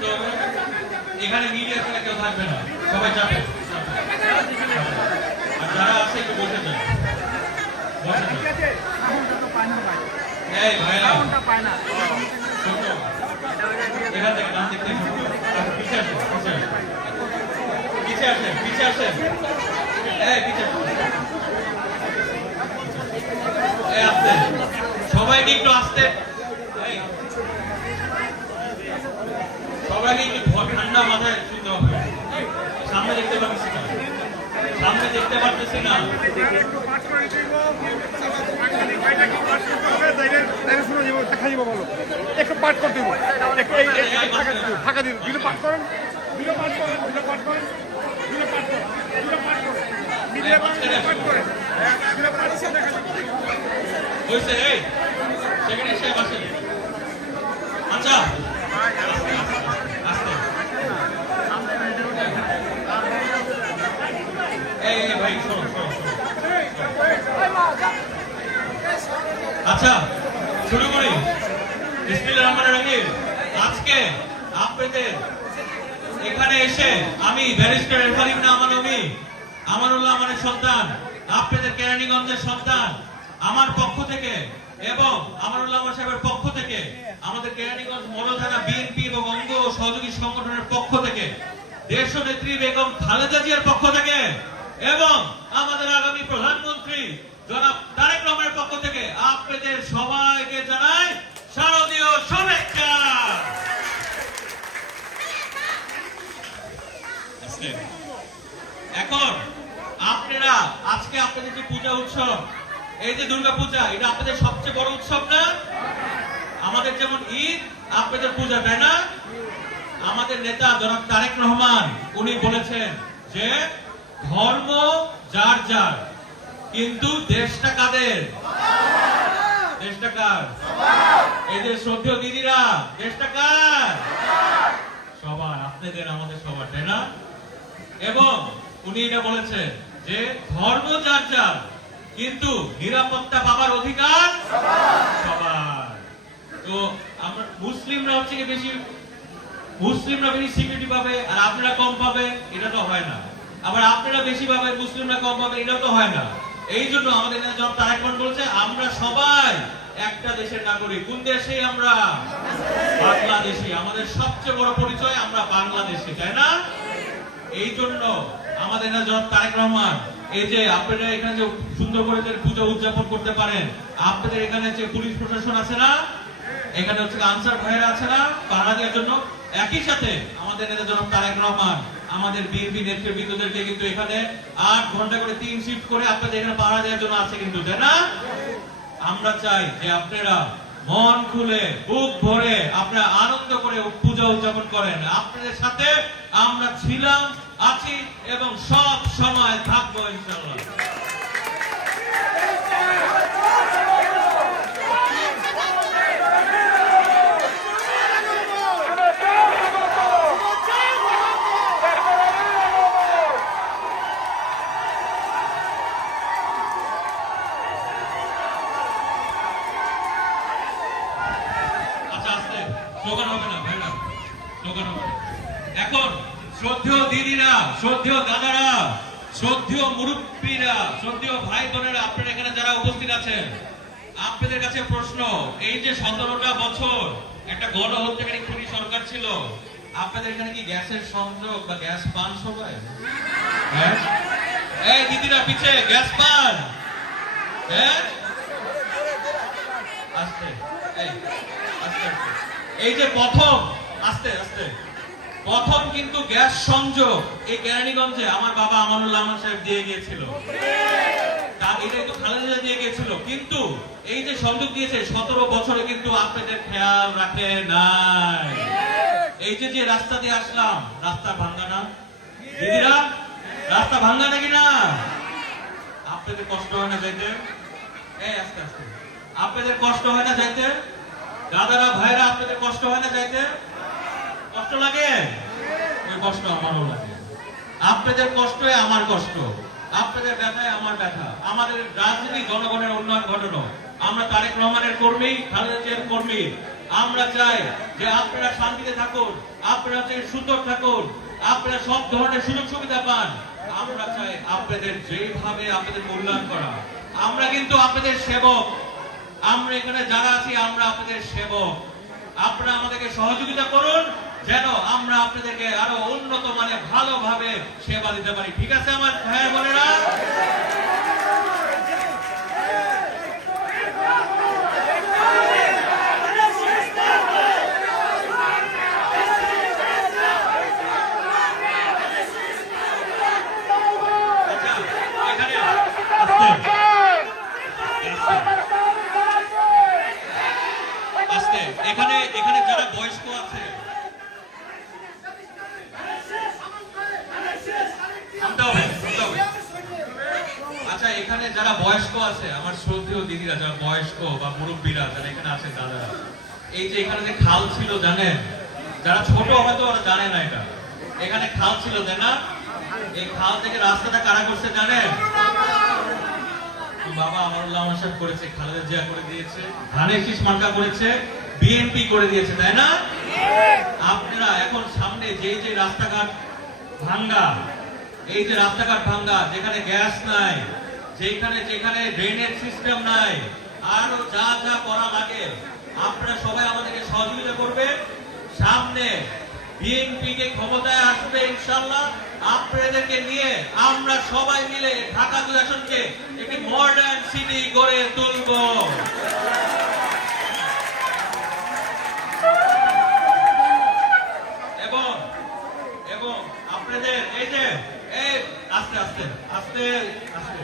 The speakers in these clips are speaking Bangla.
করতে হবে। এখানে মিডিয়া থেকে কেউ থাকবে না, সবাই যাবে। আর যারা আছে একটু বসে যান, এই ভাইরা এখান থেকে নাম দেখতে পিছিয়ে আসেন, পিছিয়ে আসেন, পিছিয়ে আসেন, এই পিছিয়ে আসতে, সবাইকে একটু আসতে, সবাইকে একটু ঠান্ডা মাথায় শুনতে হবে। সামনে দেখতে পাচ্ছি না, সামনে দেখতে পারতেছি না। একটু পাঠ করে দিব, ফাঁকা দিব, দুটো পাঠ করেন, দুটো পাঠ করেন, দুটো পাঠ করেন, দুটো পাঠ করেন, দুটো পাঠ করেন, মিডিয়া পাঠ করেন, দুটো পাঠ হয়েছে। এই সেখানে এসে বসে। আচ্ছা আস্তে, এই ভাই শোনো শোনো। আচ্ছা শুরু করি। বিসমিল্লাহির রহমানির রহিম। আজকে আপনাদের এখানে এসে আমি ব্যারিস্টার এফআর ইবনে আমানুল্লাহ আমানের সন্তান, আপনাদের কেরানীগঞ্জের সন্তান, আমার পক্ষ থেকে এবং আমানুল্লাহ সাহেবের পক্ষ থেকে, আমাদের কেরানীগঞ্জ মডেল থানা বিএনপি এবং অঙ্গ সহযোগী সংগঠনের পক্ষ থেকে, দেশ নেত্রী বেগম খালেদা জিয়ার পক্ষ থেকে এবং আমাদের আগামী প্রধানমন্ত্রী জনাব তারেক রহমানের পক্ষ থেকে আপনাদের সবাইকে জানাই শারদীয় শুভেচ্ছা। এখন আপনারা আজকে আপনাদের যে পূজা উৎসব, এই যে দুর্গা পূজা, এটা আপনাদের সবচেয়ে বড় উৎসব না? আমাদের যেমন ঈদ আপনাদের পূজা, তাই না? আমাদের নেতা জনাব তারেক রহমান উনি বলেছেন যে ধর্ম যার যার, কিন্তু দেশটা কাদের? দেশটা কার? এই যে শ্রদ্ধেয় দিদিরা, দেশটা কার? সবার, আপনাদের আমাদের সবার, তাই না? এবং উনি এটা বলেছেন যে ধর্ম যার যার, কিন্তু নিরাপত্তা পাবার অধিকার সবার। তো আমরা মুসলিমরা হচ্ছে কি বেশি, মুসলিমরা বেশি সিকিউরিটি পাবে আর আপনারা কম পাবে, এটা তো হয় না। আবার আপনারা বেশি পাবে, মুসলিমরা কম পাবে, এটা তো হয় না। এই জন্য আমাদের জনাব তারেক রহমান বলছে আমরা সবাই একটা দেশের নাগরিক। কোন দেশে? আমরা বাংলাদেশি। আমাদের সবচেয়ে বড় পরিচয় আমরা বাংলাদেশি, তাই না? এই জন্য আমাদের জনাব তারেক রহমান এই যে আপনারা এখানে যে সুন্দর করে পূজা উদযাপন করতে পারেন, আপনাদের এখানে যে পুলিশ প্রশাসন আছে না, এখানে হচ্ছে আনসার ভাইয়েরা আছে না পাহারা দেওয়ার জন্য, একই সাথে আমাদের নেতা জনাব তারেক রহমান আমাদের বিএনপি নেতৃবৃন্দদেরকে কিন্তু এখানে 8 ঘন্টা করে 3 শিফট করে আপনাদের এখানে পাহারা দেওয়ার জন্য আছে কিন্তু, তাই না? আমরা চাই যে আপনারা মন খুলে বুক ভরে আপনারা আনন্দ করে পূজা উদযাপন করেন। আপনাদের সাথে আমরা ছিলাম, আছি এবং সব সময় থাকবো ইনশাআল্লাহ। স্লোগান হবে না ভাইরা, স্লোগান হবে। এখন শ্রদ্ধেয় দিদিরা, শ্রদ্ধেয় দাদারা, শ্রদ্ধেয় মুরব্বীরা, শ্রদ্ধেয় ভাই বোনেরা, আপনারা এখানে যারা উপস্থিত আছেন, আপনাদের কাছে প্রশ্ন, এই যে 17টা বছর একটা গণহত্যাকারী খুনি সরকার ছিল, আপনাদের এখানে কি গ্যাসের সংযোগ বা গ্যাস পান সবাই? হ্যাঁ, এই দিদিরা পিছে গ্যাস পান? হ্যাঁ, আস্তে, এই আস্তে আস্তে, এই যে প্রথম, আস্তে আস্তে, প্রথম কিন্তু গ্যাস সংযোগ এই কেরানীগঞ্জে আমার বাবা আমানুল্লাহ সাহেব দিয়ে গিয়েছিল। এটা তো খালেদা দিয়ে গিয়েছিল, কিন্তু এই যে সংযোগ দিয়েছে 17 বছরে কিন্তু আপনাদের খেয়াল রাখে নাই। এই যে যে রাস্তা দিয়ে আসলাম, রাস্তা ভাঙ্গা না দিদিরা? রাস্তা ভাঙ্গা নাকি না? আপনাদের কষ্ট হয় না যাইতে? এই আস্তে আস্তে, আপনাদের কষ্ট হয় না যাইতে? দাদারা ভাইরা, আপনাদের কষ্ট হয় না যাইতে? কষ্ট লাগে? ওই কষ্ট আমারও লাগে। আপনাদের কষ্টে আমার কষ্ট, আপনাদের ব্যথায় আমার ব্যথা। আমাদের রাজনীতি জনগণের উন্নয়ন ঘটানো। আমরা তারেক রহমানের কর্মী, খালেদা জিয়ার কর্মী। আমরা চাই যে আপনারা শান্তিতে থাকুন, আপনারা সুন্দর থাকুন, আপনারা সব ধরনের সুযোগ সুবিধা পান। আমরা চাই আপনাদের যেভাবে আপনাদের মূল্যায়ন করা। আমরা কিন্তু আপনাদের সেবক, আমরা এখানে যারা আছি আমরা আপনাদের সেবক। আপনারা আমাদেরকে সহযোগিতা করুন যেন আমরা আপনাদেরকে আরো উন্নত মানে ভালোভাবে সেবা দিতে পারি। ঠিক আছে আমার ভাই বোনেরা? এখানে এখানে যারা বয়স্ক আছে আচ্ছা, এখানে যারা বয়স্ক আছে আমার শ্রদ্ধেয় দিদিরা, যারা বয়স্ক বা মুরব্বীরা যারা এখানে আছে দাদারা, এই যে এখানে যে খাল ছিল জানেন, যারা ছোট হয়তো ওরা জানে না, এটা এখানে খাল ছিল তাই না? এই খাল থেকে রাস্তাটা কারা করছে জানেন? বাবা আমারুল্লাহ আমার সাহেব করেছে, খালেদা জিয়া করে দিয়েছে, ধানের শীষ মার্কা করেছে, বিএনপি করে দিয়েছে, তাই না? আপনারা এখন সামনে যে যে রাস্তাঘাট ভাঙ্গা, এই যে রাস্তাঘাট ভাঙ্গা, যেখানে গ্যাস নাই, যেখানে যেখানে ড্রেনেজ সিস্টেম নাই, আরো যা যা করা লাগে আপনারা সবাই আমাদেরকে সহযোগিতা করবেন। সামনে বিএনপি কে ক্ষমতায় আসবে ইনশাআল্লাহ, আপনাদেরকে নিয়ে আমরা সবাই মিলে ঢাকা 2 আসনকে একটি মডার্ন সিটি গড়ে তুলব। এবং আপনাদের এই যে এই আস্তে আস্তে আস্তে আস্তে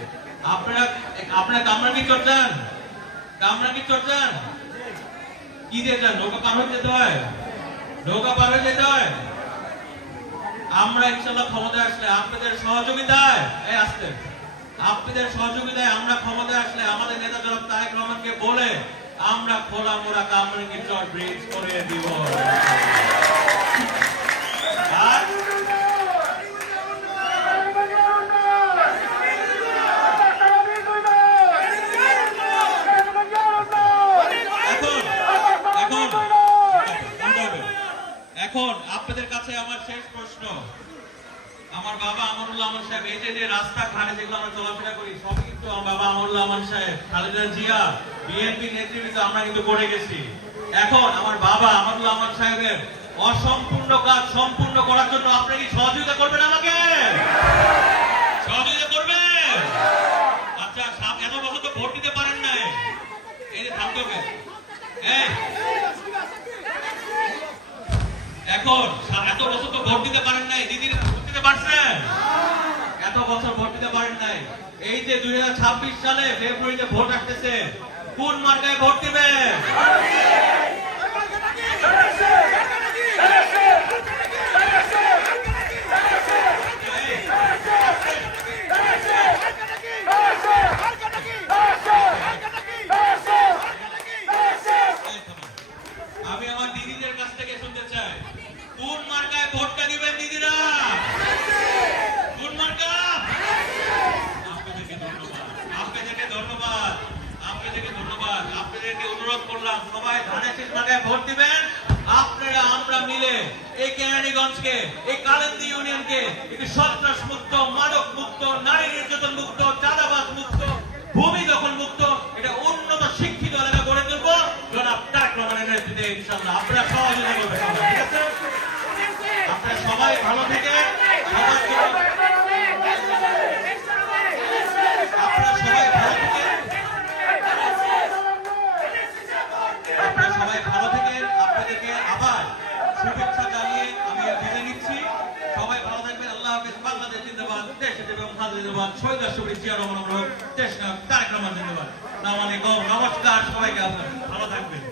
আপনারা কামরাঙ্গি চড়ছেন, কামরাঙ্গি চড়ছেন কি দিয়ে যান? নৌকা পার হয়ে যেতে হয়, নৌকা পার হয়ে যেতে হয়। আমরা ইনশাআল্লাহ ক্ষমতায় আসলে আপনাদের সহযোগিতায়, এই আসতে আপনাদের সহযোগিতায় আমরা ক্ষমতায় আসলে আমাদের নেতা জনাব তারেক রহমানকে বলে আমরা খোলা মোড়া কামরাঙ্গি চড় ব্রিজ করে দিব। আর এখন আপনাদের কাছে আমার শেষ প্রশ্ন। আমার বাবা আমানুল্লাহ আমান সাহেব, এই যে রাস্তা ঘাটে যেগুলো আমরা চলাফেরা করি সবই কিন্তু আমার বাবা আমানুল্লাহ আমান সাহেব, খালেদা জিয়া, বিএনপি নেতৃত্বে আমরা কিন্তু করে গেছি। এখন আমার বাবা আমানুল্লাহ আমান সাহেবের অসম্পূর্ণ কাজ সম্পূর্ণ করার জন্য আপনারা কি সহযোগিতা করবেন? আমাকে সহযোগিতা করবেন? আচ্ছা, এত বছর তো ভোট দিতে পারেন নাই, এই যে থামতে হবে। এখন এত বছর তো ভোট দিতে পারেন নাই, দিদির ভোট দিতে পারছেন? এত বছর ভোট দিতে পারেন নাই। এই যে 2026 সালে ফেব্রুয়ারিতে ভোট আসতেছে, কোন মার্কায় ভোট দিবেন? আমি আমার দিদিদের কাছ থেকে শুনতে চাই, কোন মার্কায় ভোটটা দিবেন দিদিরা? কোন মার্কা? আপনাদেরকে ধন্যবাদ, আপনাদেরকে ধন্যবাদ, আপনাদেরকে ধন্যবাদ। আপনাদেরকে অনুরোধ করলাম সবাই ধানের শীষ মার্কায় ভোট দিবেন। আপনারা আমরা মিলে এই কেরানীগঞ্জকে, এই কালেন্দী ইউনিয়নকে একটি সন্ত্রাস মুক্ত, মাদক মুক্ত, নারী নির্যাতন মুক্ত, চাঁদাবাজ মুক্ত, ভূমি দখল মুক্ত, এটা উন্নত শিক্ষিত এলাকা গড়ে তুলবো জনাব তারেক রহমানের নেতৃত্বে ইনশাআল্লাহ। আপনারা সহযোগিতা করবেন, ঠিক আছে? আপনারা সবাই ভালো থেকে আপনারা সবাই ভালো থেকে আপনাদেরকে আবার শুভেচ্ছা জানিয়ে আমি বিদায় নিচ্ছি। সবাই ভালো থাকবেন। আল্লাহ হাফেজ। বাংলাদেশ জিন্দাবাদ, দেশ এবং খালেদা জিন্দাবাদ, শহীদ রাষ্ট্রপতি জিয়া রহমান অমর, দেশ নায়ক তারেক রহমান জিন্দাবাদ। আসসালামু আলাইকুম, নমস্কার সবাইকে। আপনারা ভালো থাকবেন।